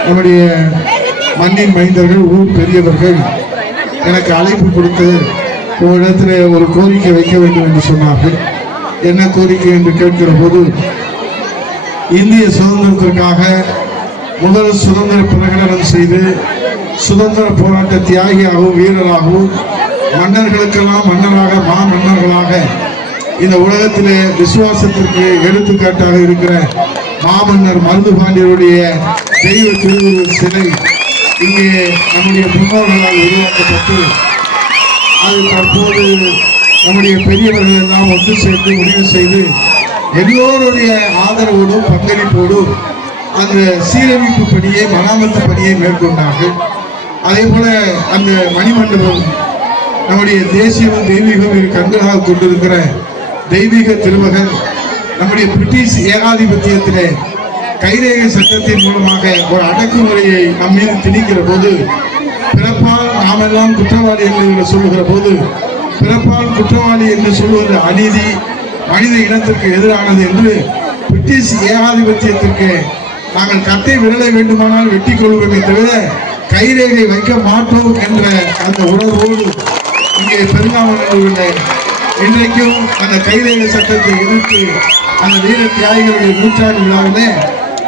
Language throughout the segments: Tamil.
நம்முடைய மண்ணின் மைந்தர்கள் ஊர் பெரியவர்கள் எனக்கு அழைப்பு கொடுத்து உங்களிடத்தில் ஒரு கோரிக்கை வைக்க வேண்டும் என்று சொன்னார்கள். என்ன கோரிக்கை என்று கேட்கிற போது இந்திய சுதந்திரத்திற்காக முதல் சுதந்திர பிரகடனம் செய்து சுதந்திர போராட்ட தியாகியாகவும் வீரராகவும் மன்னர்களுக்கெல்லாம் மன்னராக மா மன்னர்களாக இந்த உலகத்திலே விசுவாசத்திற்கு எடுத்துக்காட்டாக இருக்கிற மாமன்னர் மருதுபாண்டியருடைய தெய்வ திருவுரு சிலை இங்கே நம்முடைய முன்னோர்களால் உருவாக்கப்பட்டு அது தற்போது நம்முடைய பெரியவர்கள் எல்லாம் ஒன்று சேர்ந்து முடிவு செய்து எல்லோருடைய ஆதரவோடும் பங்களிப்போடும் அந்த சீரமைப்பு பணியை மராமத்து பணியை மேற்கொண்டார்கள். அதே போல அந்த மணிமண்டபம் நம்முடைய தேசியமும் தெய்வீகம் இரு கண்களாக கொண்டிருக்கிற தெய்வீக திருமகன் நம்முடைய பிரிட்டிஷ் ஏகாதிபத்தியத்திலே கைரேகை சட்டத்தின் மூலமாக ஒரு அடக்குமுறையை நம்மில் திணிக்கிற போது பிறப்பால் நாமெல்லாம் குற்றவாளி என்று சொல்லுகிற போது பிறப்பால் குற்றவாளி என்று சொல்வது அநீதி மனித இனத்திற்கு எதிரானது என்று பிரிட்டிஷ் ஏகாதிபத்தியத்திற்கு நாங்கள் கத்தை விரலை வேண்டுமானால் வெட்டிக் கொள்வோமே தவிர கைரேகை வைக்க மாட்டோம் என்ற அந்த உணர்வோடு இங்கே பெருங்காமலை இன்றைக்கும் அந்த கைரேகை சட்டத்தை எதிர்த்து அந்த வீர தியாகிகளுடைய நூற்றாண்டு விழாவிலே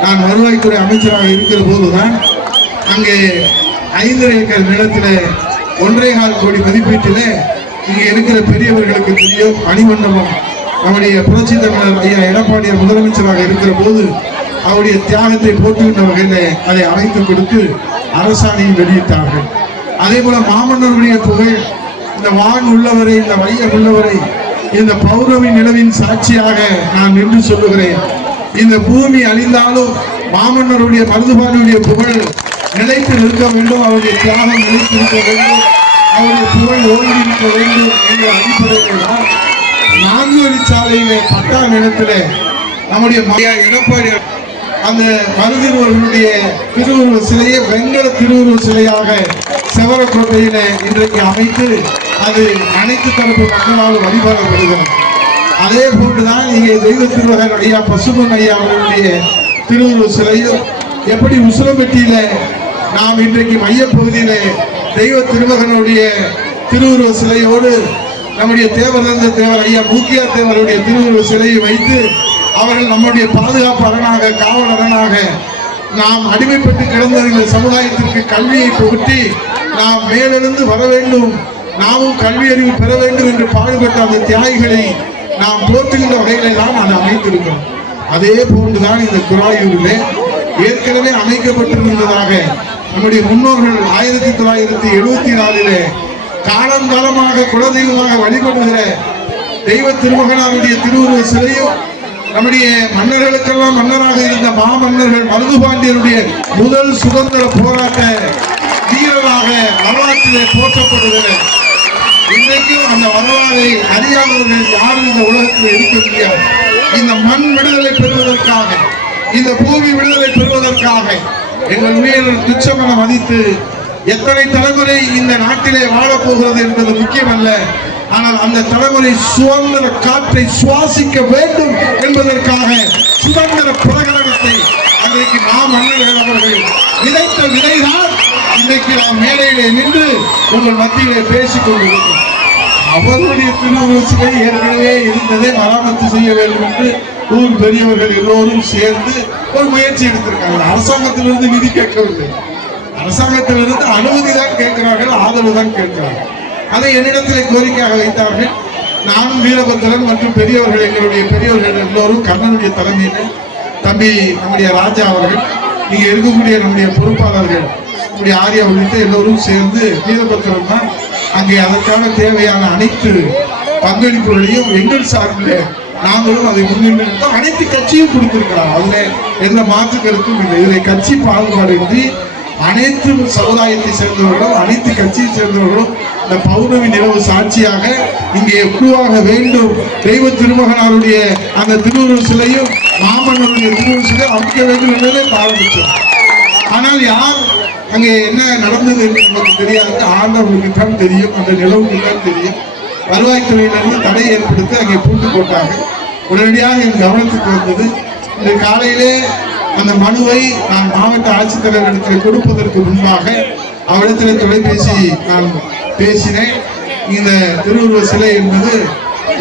நான் வருவாய்த்துறை அமைச்சராக இருக்கிற போதுதான் அங்கே ஐந்தரை ஏக்கர் நிலத்தில் ஒன்றே கால் கோடி மதிப்பீட்டிலே இங்கே இருக்கிற பெரியவர்களுக்கு தெரியும் மணிமண்டபம் நம்முடைய புரட்சி தமிழர் ஐயா எடப்பாடியார் முதலமைச்சராக இருக்கிற போது அவருடைய தியாகத்தை போட்டுகின்ற வகையில் அதை அமைத்து கொடுத்து அரசாணையை வெளியிட்டார்கள். அதே போல மாமன்னருடைய புகழ் இந்த வான் உள்ளவரை இந்த வையம் உள்ளவரை இந்த பௌர்ணமி நிலவின் சாட்சியாக நான் நின்று சொல்லுகிறேன். இந்த பூமி அழிந்தாலும் மாமன்னருடைய மருதுபாண்டியுடைய புகழ் நிலைத்து நிற்க வேண்டும். அவருடைய தியாகம் நிலைத்து நிற்க வேண்டும். அவருடைய புகழ் ஓங்கி நிற்க வேண்டும் என்ற அடிப்படையில் தான் நான்கு வழிச்சாலையிலே பட்டா இடத்துல நம்முடைய எடப்பாடி அந்த மருதிருவர்களுடைய திருவுருவ சிலையை வெங்கல திருவுருவ சிலையாக செவரக்கோட்டையில இன்றைக்கு அமைத்து அது அனைத்து தரப்பு மக்களால் வழிபடப்படுகிறது. அதே போன்றுதான் இங்கே தெய்வ திருவகர் ஐயா பசுமன் ஐயா அவர்களுடைய திருவுருவ சிலையும் எப்படி உசுலம்பட்டியில நாம் இன்றைக்கு மையப்பகுதியில தெய்வ திருமகனுடைய திருவுருவ சிலையோடு நம்முடைய தேவரந்த தேவர் ஐயா மூக்கியார் தேவருடைய திருவுருவ சிலையை வைத்து அவர்கள் நம்முடைய பாதுகாப்பு அரணாக காவல் அரணாக நாம் அடிமைப்பட்டு கிடந்த இந்த சமுதாயத்திற்கு கல்வியை புகட்டி நாம் மேலிருந்து வர வேண்டும் நாமும் கல்வி அறிவு பெற வேண்டும் என்று பாடுபட்ட அந்த தியாகிகளை நாம் போற்றுகின்ற வகையிலே தான் அதை அமைத்திருக்கிறோம். அதே போன்றுதான் இந்த குராயூரிலே ஏற்கனவே அமைக்கப்பட்டிருந்ததாக நம்முடைய முன்னோர்கள் ஆயிரத்தி தொள்ளாயிரத்தி எழுபத்தி நாலிலே காலங்காலமாக குலதெய்வமாக வழிபடுகிற தெய்வ திருமகனாருடைய திருவுருவ சிலையும் நம்முடைய மன்னர்களுக்கெல்லாம் மன்னராக இருந்த மாமன்னர்கள் மருதுபாண்டியருடைய முதல் சுதந்திர போராட்ட வீரராக வரலாற்றிலே போற்றப்படுகிற இன்றைக்கும் அந்த வரலாறை அறியாதவர்கள் யாரும் இந்த உலகத்தில் இருக்க முடியாது. இந்த மண் விடுதலை பெறுவதற்காக இந்த பூமி விடுதலை பெறுவதற்காக எங்கள் உயிரில் துச்சமென மதித்து எத்தனை தலைமுறை இந்த நாட்டிலே வாழப்போகிறது என்பது முக்கியமல்ல. ஆனால் அந்த தலைமுறை சுதந்திர காற்றை சுவாசிக்க வேண்டும் என்பதற்காக சுதந்திர பிரகடனத்தை அன்றைக்கு நாம் மன்னர்கள் அவர்கள் விதைத்த விதைதான் இன்றைக்கு நாம் மேடையிலே நின்று உங்கள் மத்தியிலே பேசிக் கொண்டிருக்கிறோம். அவருடைய திருவுருவ சிலை ஏற்கனவே இருந்ததை மராமத்து செய்ய வேண்டும் என்று ஊர் பெரியவர்கள் எல்லோரும் சேர்ந்து ஒரு முயற்சி எடுத்திருக்காங்க அரசாங்கத்திலிருந்து நிதி கேட்கவில்லை. அரசாங்கத்திலிருந்து அனுமதி தான் கேட்கிறார்கள் ஆதரவு தான் கேட்கிறார்கள். அதை என்னிடத்திலே கோரிக்கையாக வைத்தார்கள். நானும் வீரபத்திரன் மற்றும் பெரியவர்கள் எங்களுடைய பெரியவர்கள் எல்லோரும் கண்ணனுடைய தலைமையில் தம்பி நம்முடைய ராஜா அவர்கள் இங்கே இருக்கக்கூடிய நம்முடைய பொறுப்பாளர்கள் நம்முடைய ஆரியா உள்ளிட்ட எல்லோரும் சேர்ந்து வீரபத்திரன் தான் அங்கே அதற்கான தேவையான அனைத்து பங்களிப்புகளையும் எங்கள் சார்பில் நாங்களும் அதை முன்னிட்டு அனைத்து கட்சியும் கொடுத்திருக்கிறோம் அதுல எந்த மாற்று கருத்தும் இல்லை. இதில் கட்சி பாகுபாடின்றி அனைத்து சமுதாயத்தை சேர்ந்தவர்களும் அனைத்து கட்சியை சேர்ந்தவர்களும் இந்த பௌர்ணமி நிலவு சாட்சியாக இங்கே குழுவாக வேண்டும். தெய்வ திருமகனாருடைய அந்த திருவுருவ சிலையும் மாமன்னருடைய திருவுருவ சிலையும் அமைக்க வேண்டும் என்பதை ஆரம்பிச்சோம் ஆனால் யார் அங்கே என்ன நடந்தது என்று நமக்கு தெரியாது ஆண்டவர்களுக்கு தான் தெரியும் அந்த நிலவுக்கு தான் தெரியும். வருவாய்த்துறையிலிருந்து தடை ஏற்படுத்தி அங்கே பூட்டு போட்டாங்க உடனடியாக என் கவனத்துக்கு வந்தது இந்த காலையிலே அந்த மனுவை நான் மாவட்ட ஆட்சித்தலைவரிடத்தில் கொடுப்பதற்கு முன்பாக அவரிடத்தில் தொலைபேசி நான் பேசினேன். இந்த திருவுருவ சிலை என்பது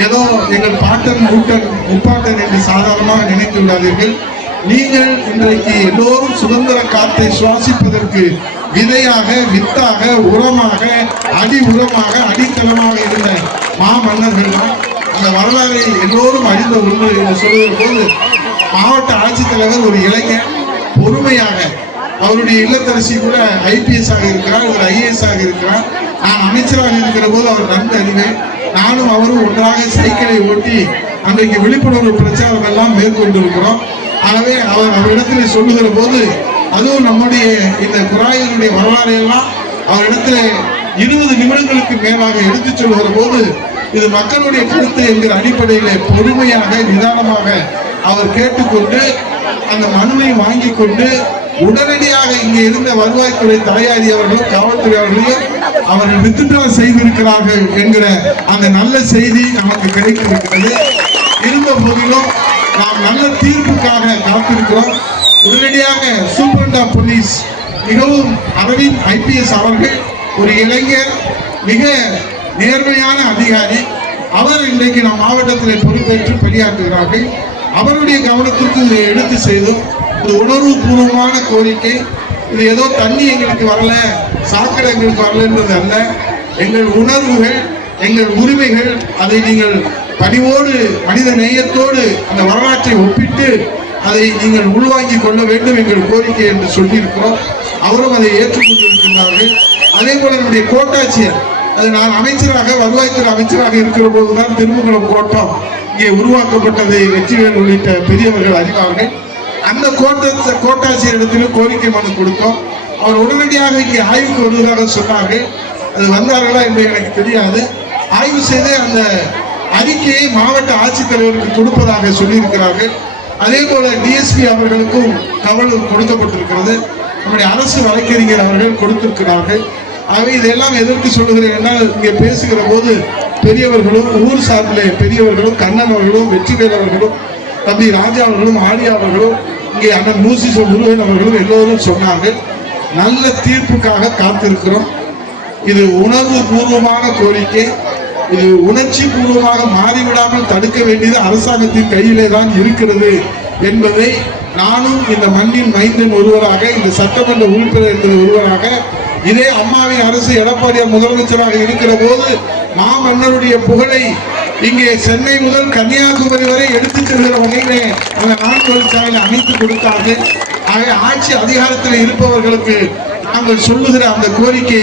ஏதோ எங்கள் பாட்டன் மூட்டன் முப்பாட்டன் என்று சாதாரணமாக நினைத்து விடாதீர்கள். நீங்கள் இன்றைக்கு எல்லோரும் சுதந்திர காற்றை சுவாசிப்பதற்கு விதையாக வித்தாக உரமாக அடி உரமாக அடித்தளமாக இருந்த மாமன்னர்கள் தான் அந்த வரலாறை எல்லோரும் அறிந்த உண்மை என்று சொல்லுகிற போது மாவட்ட ஆட்சித்தலைவர் ஒரு இளைஞர் பொறுமையாக அவருடைய இல்லத்தரசி கூட ஐபிஎஸ் ஆக இருக்கிறார் ஒரு ஐஏஎஸ் ஆக இருக்கிறார். நான் அமைச்சராக இருக்கிற போது அவர் நன்கு அறிவேன் நானும் அவரும் ஒன்றாக சைக்கிளை ஓட்டி அன்றைக்கு விழிப்புணர்வு பிரச்சாரம் எல்லாம் மேற்கொண்டிருக்கிறோம். ஆகவே அவர் அவரிடத்தில் சொல்லுகிற போது அதுவும் நம்முடைய இந்த குராயனுடைய வரலாறு எல்லாம் அவரிடத்துல இருபது நிமிடங்களுக்கு மேலாக எடுத்துச் சொல்லுகிற போது இது மக்களுடைய கருத்து என்கிற அடிப்படையில் பொறுமையாக நிதானமாக அவர் கேட்டுக்கொண்டு அந்த மனுவை வாங்கி கொண்டு உடனடியாக இங்கே இருந்த வருவாய்த்துறை தலையாரி அவர்களும் காவல்துறை அவர்களையும் அவர்கள் வித்ட்ரா செய்திருக்கிறார்கள் என்கிற அந்த நல்ல செய்தி நமக்கு கிடைத்திருக்கிறது. இருந்த போதிலும் நாம் நல்ல தீர்ப்புக்காக காத்திருக்கிறோம். உடனடியாக சூப்பரண்டா போலீஸ் மிகவும் அரவிந்த் ஐபிஎஸ் அவர்கள் ஒரு இளைஞர் மிக நேர்மையான அதிகாரி. அவர் இன்றைக்கு நம் மாவட்டத்தில் பொறுப்பேற்று பணியாற்றுகிறார்கள். அவருடைய கவனத்திற்கு இதை எடுத்து செய்தும். இது உணர்வு பூர்வமான கோரிக்கை. இது ஏதோ தண்ணி எங்களுக்கு வரல சாக்கடை எங்களுக்கு வரலன்றது அல்ல. எங்கள் உணர்வுகள் எங்கள் உரிமைகள் அதை நீங்கள் பணிவோடு மனித நேயத்தோடு அந்த வரலாற்றை ஒப்பிட்டு அதை நீங்கள் உள்வாங்கிக் கொள்ள வேண்டும் எங்கள் கோரிக்கை என்று சொல்லியிருக்கிறோம். அவரும் அதை ஏற்றுக்கொண்டிருக்கிறார்கள் அதே போல என்னுடைய கோட்டாட்சியர் அது நான் அமைச்சராக வருவாய்த்துறை அமைச்சராக இருக்கிற போதுதான் திருமங்கலம் கோட்டம் இங்கே உருவாக்கப்பட்டதை வெற்றிவேல் உள்ளிட்ட பெரியவர்கள் அறிவார்கள். அந்த கோட்ட கோட்டாட்சியரிடத்திலும் கோரிக்கை மனு கொடுத்தோம். அவர் உடனடியாக இங்கே ஆய்வுக்கு வருவதாக சொன்னார்கள். அது வந்தார்களா என்று எனக்கு தெரியாது. ஆய்வு செய்து அந்த அறிக்கையை மாவட்ட ஆட்சித்தலைவருக்கு கொடுப்பதாக சொல்லியிருக்கிறார்கள். அதே போல டிஎஸ்பி அவர்களுக்கும் தகவல் கொடுக்கப்பட்டிருக்கிறது. நம்முடைய அரசு வழக்கறிஞர் அவர்கள் கொடுத்திருக்கிறார்கள். ஆகவே இதெல்லாம் எதற்கு சொல்லுகிறேன் என்றால் இங்கே பேசுகிற போது பெரியவர்களும் ஊர் சார்பில் பெரியவர்களும் கண்ணன் அவர்களும் வெற்றிவேல் அவர்களும் தம்பி ராஜா அவர்களும் ஆடியா அவர்களும் இங்கே அண்ணன் மூசி முருகன் அவர்களும் எல்லோரும் சொன்னாங்க நல்ல தீர்ப்புக்காக காத்திருக்கிறோம். இது உணர்வு பூர்வமான கோரிக்கை. இது உணர்ச்சி பூர்வமாக மாறிவிடாமல் தடுக்க வேண்டியது அரசாங்கத்தின் கையிலே தான் இருக்கிறது என்பதை நானும் இந்த மண்ணின் மைந்தன் ஒருவராக இந்த சட்டமன்ற உறுப்பினர் ஒருவராக இதே அம்மாவின் அரசு எடப்பாடியார் முதலமைச்சராக இருக்கிற போது மாமன்னருடைய புகழை இங்கே சென்னை முதல் கன்னியாகுமரி வரை எடுத்து செல்கிற வகையிலே அந்த நான்கு வழிச்சாலையில் அமைத்து கொடுத்தார்கள். ஆக ஆட்சி அதிகாரத்தில் இருப்பவர்களுக்கு நாங்கள் சொல்லுகிற அந்த கோரிக்கை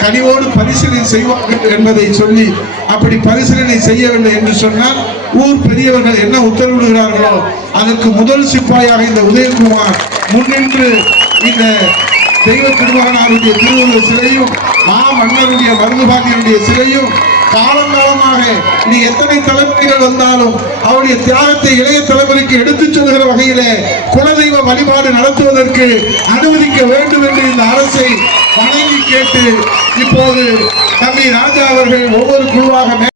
கனிவோடு பரிசீலனை செய்வார்கள் என்பதை சொல்லி அப்படி பரிசீலனை செய்யவில்லை என்று சொன்னால் ஊர் பெரியவர்கள் என்ன உத்தரவிடுகிறார்களோ அதற்கு முதல் சிப்பாயாக இந்த உதயகுமார் முன்னின்று இந்த தெய்வ திருமகனாருடைய திருவள்ளுவர் சிலையும் மா மன்னருடைய மருதுபாண்டியனுடைய சிலையும் காலங்காலமாக இனி எத்தனை தலைமுறைகள் வந்தாலும் அவருடைய தியாகத்தை இளைய தலைமுறைக்கு எடுத்துச் சொல்கிற வகையிலே குலதெய்வ வழிபாடு நடத்துவதற்கு அனுமதிக்க வேண்டும் என்று இந்த அரசை வணங்கி கேட்டு இப்போது தம்பி ராஜா அவர்கள் ஒவ்வொரு குழுவாக